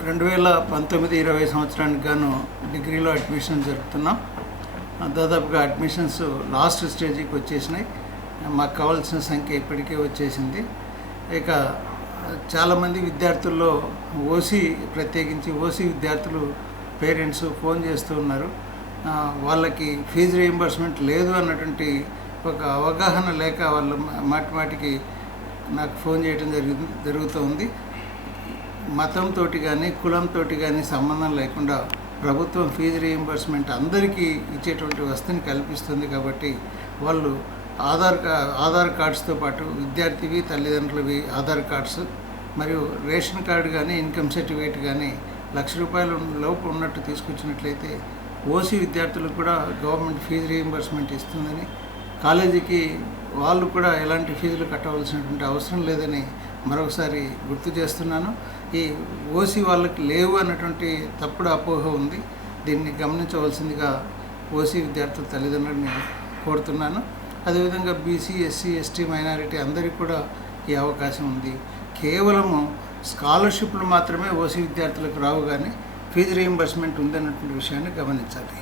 2019-20 సంవత్సరానికి గాను డిగ్రీలో అడ్మిషన్ జరుపుతున్నాం. దాదాపుగా అడ్మిషన్స్ లాస్ట్ స్టేజ్కి వచ్చేసినాయి. మాకు కావాల్సిన సంఖ్య ఇప్పటికే వచ్చేసింది. ఇక చాలామంది విద్యార్థుల్లో ప్రత్యేకించి ఓసీ విద్యార్థులు పేరెంట్స్ ఫోన్ చేస్తూ ఉన్నారు. వాళ్ళకి ఫీజు రీయింబర్స్మెంట్ లేదు అన్నటువంటి ఒక అవగాహన లేక వాళ్ళు మాటికి నాకు ఫోన్ చేయడం జరుగుతుంది. మతంతో కానీ కులంతో కానీ సంబంధం లేకుండా ప్రభుత్వం ఫీజు రీయింబర్స్మెంట్ అందరికీ ఇచ్చేటువంటి వసతిని కల్పిస్తుంది. కాబట్టి వాళ్ళు ఆధార్ కార్డ్స్తో పాటు విద్యార్థివి తల్లిదండ్రులవి ఆధార్ కార్డ్స్ మరియు రేషన్ కార్డు కానీ ఇన్కమ్ సర్టిఫికేట్ కానీ ₹1,00,000 లోపు ఉన్నట్టు తీసుకొచ్చినట్లయితే ఓసీ విద్యార్థులకు కూడా గవర్నమెంట్ ఫీజు రీయింబర్స్మెంట్ ఇస్తుందని, కాలేజీకి వాళ్ళు కూడా ఎలాంటి ఫీజులు కట్టవలసినటువంటి అవసరం లేదని మరొకసారి గుర్తు చేస్తున్నాను. ఈ ఓసీ వాళ్ళకి లేవు అన్నటువంటి తప్పుడు అపోహ ఉంది. దీన్ని గమనించవలసిందిగా ఓసీ విద్యార్థుల తల్లిదండ్రులని కోరుతున్నాను. అదేవిధంగా బీసీ, ఎస్సీ, ఎస్టీ, మైనారిటీ అందరికీ కూడా ఈ అవకాశం ఉంది. కేవలము స్కాలర్షిప్లు మాత్రమే ఓసీ విద్యార్థులకు రావు, కానీ ఫీజు రీయింబర్స్మెంట్ ఉందన్నటువంటి విషయాన్ని గమనించాలి.